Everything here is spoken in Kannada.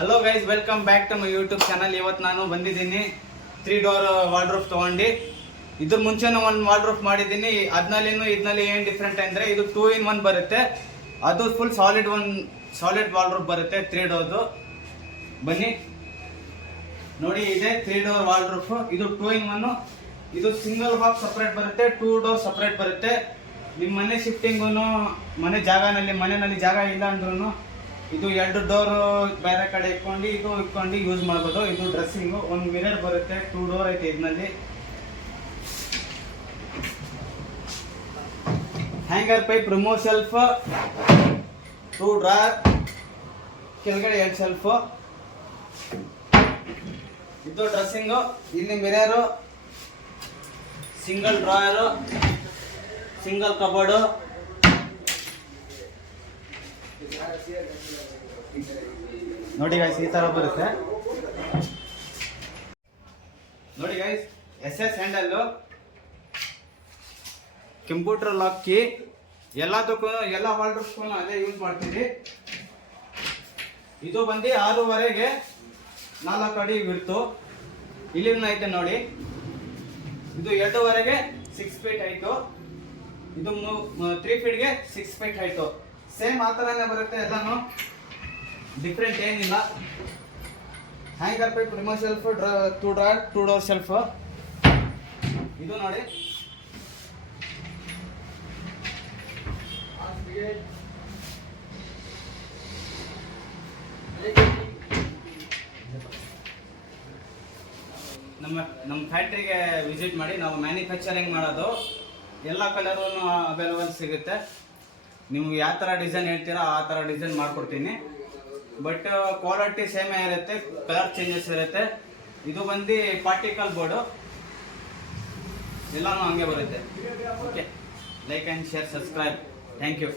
Hello guys, welcome back to my YouTube channel. ಇವತ್ತು ನಾನು ಬಂದಿದ್ದೀನಿ 3 ಡೋರ್ ವಾರ್ಡ್ರೋಬ್ ತೊಗೊಂಡು. ಇದ್ರ ಮುಂಚೆನೂ ಒಂದು ವಾರ್ಡ್ರೋಬ್ ಮಾಡಿದ್ದೀನಿ. ಇದರಲ್ಲಿ ಏನು ಡಿಫ್ರೆಂಟ್ ಅಂದರೆ ಇದು 2-in-1 ಬರುತ್ತೆ. ಅದು ಫುಲ್ ಸಾಲಿಡ್ ವಾರ್ಡ್ರೋಬ್ ಬರುತ್ತೆ 3 ಡೋರ್ದು. ಬನ್ನಿ ನೋಡಿ, ಇದೆ 3 ಡೋರ್ ವಾರ್ಡ್ರೋಬ್. ಇದು 2-in-1. ಇದು ಸಿಂಗಲ್ ಬಾಕ್ಸ್ ಸಪ್ರೇಟ್ ಬರುತ್ತೆ, 2 ಡೋರ್ ಸಪ್ರೇಟ್ ಬರುತ್ತೆ. ನಿಮ್ಮ ಮನೆ ಶಿಫ್ಟಿಂಗು, ಮನೆಯಲ್ಲಿ ಜಾಗ ಇಲ್ಲ ಅಂದ್ರೂ ಇದು 2 ಡೋರ್ ಬೇರೆ ಕಡೆ ಇಟ್ಕೊಂಡು ಯೂಸ್ ಮಾಡ್ಬೋದು. ಇದು ಡ್ರೆಸ್ಸಿಂಗು, ಒಂದು ಮಿರರ್ ಬರುತ್ತೆ, 2 ಡೋರ್ ಐತೆ ಇದರಲ್ಲಿ. Hanger pipe, remove shelf, 2 drawer, ಕೆಳಗಡೆ 2 ಸೆಲ್ಫು. ಇದು ಡ್ರೆಸ್ಸಿಂಗು, ಇಲ್ಲಿ mirror, single drawer, single cupboard. ನೋಡಿ ಗೈಸ್, ಈ ತರ ಬರುತ್ತೆ. ನೋಡಿ guys, SS handle, computer lock key, ಎಲ್ಲ ವಾರ್ಡ್ರೋಬ್ಸ್ಗೂ ಅದೇ ಯೂಸ್ ಮಾಡ್ತೀವಿ. ಇದು ಬಂದು 6.5ಗೆ 4 ಅಡಿ ಬಿಡ್ತು. ಇಲ್ಲಿಂದ ಐತೆ ನೋಡಿ, ಇದು 2.5ಗೆ 6 ಫೀಟ್ ಹೈಟು, ಇದು 3 ಫೀಟ್ಗೆ 6 ಫೀಟ್ ಹೈಟು. ಸೇಮ್ ಆ ಥರನೇ ಬರುತ್ತೆ, ಎಲ್ಲಾನು ಡಿಫ್ರೆಂಟ್ ಏನಿಲ್ಲ. Hanger pipe, remove shelf, 2 drawer, 2 door shelf. ಇದು ನೋಡಿ, ನಮ್ಮ ಫ್ಯಾಕ್ಟ್ರಿಗೆ ವಿಸಿಟ್ ಮಾಡಿ. ನಾವು ಮ್ಯಾನುಫ್ಯಾಕ್ಚರಿಂಗ್ ಮಾಡೋದು, ಎಲ್ಲ ಕಲರೂ ಅವೈಲೇಬಲ್ ಸಿಗುತ್ತೆ. ನಿಮ್ಗೆ ಯಾವ ಥರ ಡಿಸೈನ್ ಹೇಳ್ತೀರಾ ಆ ಥರ ಡಿಸೈನ್ ಮಾಡಿಕೊಡ್ತೀನಿ. ಬಟ್ ಕ್ವಾಲಿಟಿ ಸೇಮೇ ಇರುತ್ತೆ, ಕಲರ್ ಚೇಂಜಸ್ ಇರುತ್ತೆ. ಇದು ಬಂದು ಪಾರ್ಟಿಕಲ್ ಬೋರ್ಡು, ಎಲ್ಲನೂ ಹಂಗೆ ಬರುತ್ತೆ. Okay, like and share, subscribe. Thank you.